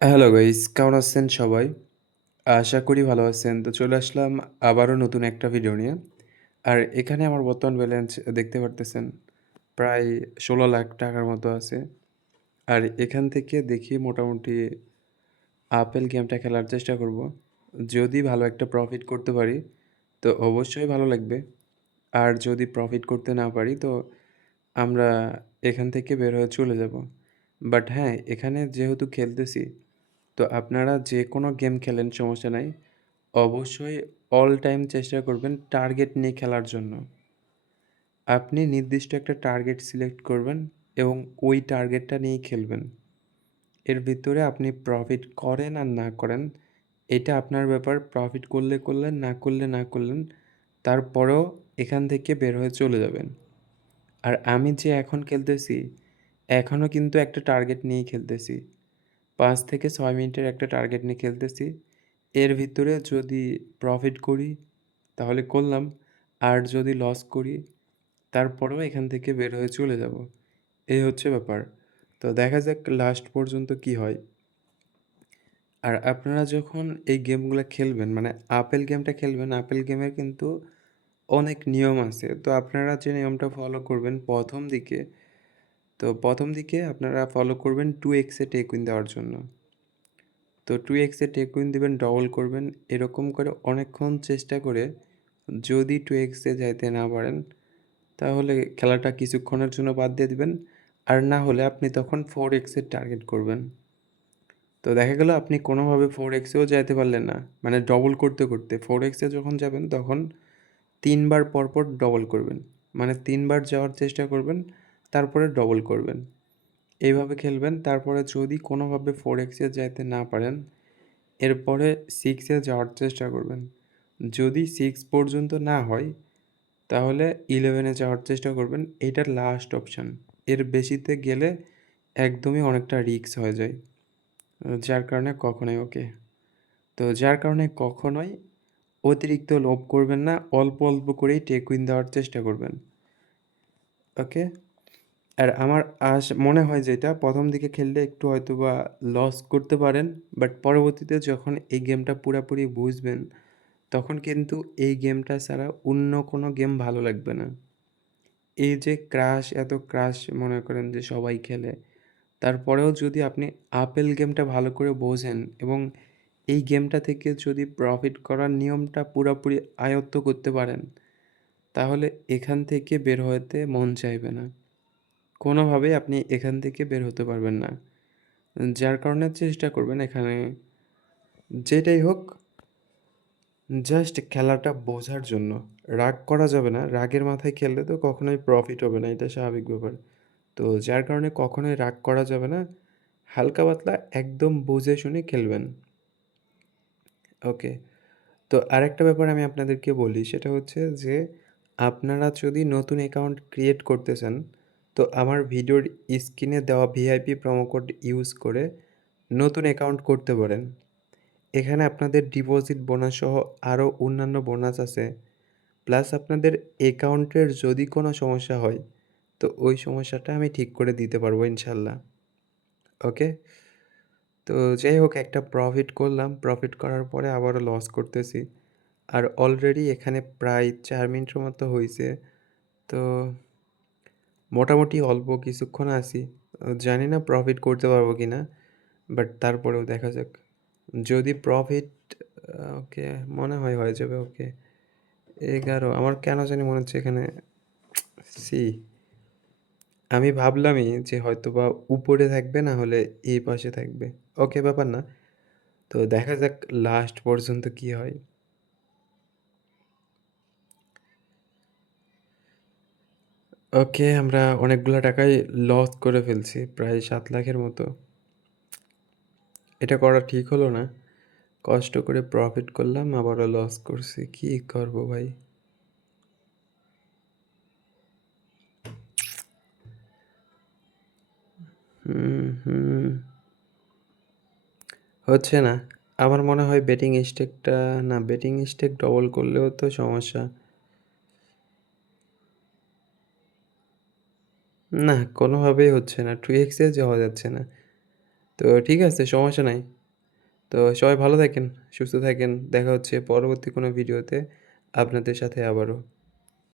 Hello guys, কেমন আছেন সবাই? আশা করি ভালো আছেন। তো চলে আসলাম আবারও নতুন একটা ভিডিও নিয়ে। আর এখানে আমার বর্তমান ব্যালেন্স দেখতে পারতেছেন প্রায় ১৬,০০,০০০ টাকার মতো আছে। আর এখান থেকে দেখি মোটামুটি আপেল গেমটা খেলার চেষ্টা করব। যদি ভালো একটা প্রফিট করতে পারি তো অবশ্যই ভালো লাগবে। আর যদি প্রফিট করতে না পারি তো আমরা এখান থেকে বের হয়ে চলে যাব। বাট হ্যাঁ, এখানে যেহেতু খেলতেছি তো আপনারা যে কোনো গেম খেলেন সমস্যা নাই। অবশ্যই অল টাইম চেষ্টা করবেন টার্গেট নিয়ে খেলার জন্য। আপনি নির্দিষ্ট একটা টার্গেট সিলেক্ট করবেন এবং ওই টার্গেটটা নিয়েই খেলবেন। এর ভিতরে আপনি প্রফিট করেন আর না করেন, এটা আপনার ব্যাপার। প্রফিট করলে করলেন, না করলে না করলেন। তারপরেও এখান থেকে বের হয়ে চলে যাবেন। আর আমি যে এখন খেলতেছি, এখনও কিন্তু একটা টার্গেট নিয়েই খেলতেছি। ৫ থেকে ৬ মিনিটের একটা টার্গেট নিয়ে খেলতেছি। এর ভিতরে যদি প্রফিট করি তাহলে করলাম, আর যদি লস করি তারপরেও এখান থেকে বের হয়ে চলে যাব। এই হচ্ছে ব্যাপার। তো দেখা যাক লাস্ট পর্যন্ত কি হয়। আর আপনারা যখন এই গেমগুলা খেলবেন মানে আপেল গেমটা খেলবেন, আপেল গেমের কিন্তু অনেক নিয়ম আছে। তো আপনারা যে নিয়মটা ফলো করবেন ১ম দিকে আপনারা ফলো করবেন 2x এ টেক উইন দেওয়ার জন্য। তো 2x এ টেক উইন দিবেন, ডবল করবেন। এরকম করে অনেকক্ষণ চেষ্টা করে যদি 2x এ যাইতে না পারেন, তাহলে খেলাটা কিছুক্ষণের জন্য বাদ দিয়ে দিবেন। আর না হলে আপনি তখন 4x এর টার্গেট করবেন। তো দেখা গেল আপনি কোনোভাবে 4x এও যাইতে পারলেন না। মানে ডবল করতে, করতে 4x এ যখন যাবেন তখন ৩ বার পর, পর ডবল করবেন। মানে ৩ বার যাওয়ার চেষ্টা করবেন, তারপরে ডবল করবেন। এইভাবে খেলবেন। তারপরে যদি কোনোভাবে 4x এ যাইতে না পারেন, এরপরে 6 এ যাওয়ার চেষ্টা করবেন। যদি 6 পর্যন্ত না হয় তাহলে 11 এ যাওয়ার চেষ্টা করবেন। এইটা লাস্ট অপশান। এর বেশিতে গেলে একদমই অনেকটা রিস্ক হয়ে যায়। যার কারণে কখনোই ওকে। তো যার কারণে কখনোই অতিরিক্ত লোভ করবেন না। অল্প, অল্প করেই টেক উইন দেওয়ার চেষ্টা করবেন। ওকে? আর আমার মনে হয় যেটা ১ম দিকে খেললে একটু হয়তোবা লস করতে পারেন। বাট পরবর্তীতে যখন এই গেমটা পুরাপুরি বুঝবেন, তখন কিন্তু এই গেমটা ছাড়া অন্য কোনো গেম ভালো লাগবে না। এই যে ক্রাশ, এত ক্রাশ মনে করেন যে সবাই খেলে। তারপরেও যদি আপনি আপেল গেমটা ভালো করে বোঝেন এবং এই গেমটা থেকে যদি প্রফিট করার নিয়মটা পুরোপুরি আয়ত্ত করতে পারেন, তাহলে এখান থেকে বের হতে মন চাইবে না। কোনোভাবেই আপনি এখান থেকে বের হতে পারবেন না। যার কারণে চেষ্টা করবেন এখানে যেটাই হোক জাস্ট খেলাটা বোঝার জন্য। রাগ করা যাবে না। রাগের মাথায় খেললে তো কখনোই প্রফিট হবে না। এটা স্বাভাবিক ব্যাপার। তো যার কারণে কখনোই রাগ করা যাবে না। হালকা পাতলা একদম বুঝে শুনে খেলবেন। ওকে। তো আরেকটা ব্যাপার আমি আপনাদেরকে বলি সেটা হচ্ছে যে আপনারা যদি নতুন অ্যাকাউন্ট ক্রিয়েট করতে চান, তো আমার ভিডিওর স্ক্রিনে দেওয়া ভিআইপি প্রোমো কোড ইউজ করে নতুন অ্যাকাউন্ট করতে পারেন। এখানে আপনাদের ডিপোজিট বোনাস সহ আরও অন্যান্য বোনাস আছে। প্লাস আপনাদের অ্যাকাউন্টের যদি কোনো সমস্যা হয়, তো ওই সমস্যাটা আমি ঠিক করে দিতে পারবো ইনশাল্লাহ। ওকে? তো যাই হোক একটা প্রফিট করলাম। প্রফিট করার পরে আবারও লস করতেছি। আর অলরেডি এখানে প্রায় ৪ মিনিটের মতো হইছে। তো মোটামুটি অল্প কিছুক্ষণ আছি। জানি না প্রফিট করতে পারবো কিনা। বাট তারপরেও দেখা যাক। যদি প্রফিট ওকে মনে হয় হয়ে যাবে ওকে। ১১ আমার কেন জানি মনে হচ্ছে এখানে সি আমি ভাবলামই যে হয়তোবা উপরে থাকবে না হলে এই পাশে থাকবে। ওকে ব্যাপার না। তো দেখা যাক লাস্ট পর্যন্ত কি হয়। ওকে আমরা অনেকগুলা টাকাই লস করে ফেলছি। প্রায় ৭,০০,০০০ এর মতো। এটা করা ঠিক হলো না। কষ্ট করে প্রফিট করলাম আবারও লস করছি। কি করব ভাই? হুম। হচ্ছে না। আমার মনে হয় বেটিং স্টেকটা না বেটিং স্টেক ডবল করলেও তো সমস্যা। না কোনোভাবেই হচ্ছে না। 2x এ যাওয়া যাচ্ছে না। তো ঠিক আছে, সমস্যা নাই। তো সবাই ভালো থাকেন, সুস্থ থাকেন। দেখা হচ্ছে পরবর্তী কোনো ভিডিওতে আপনাদের সাথে আবারও।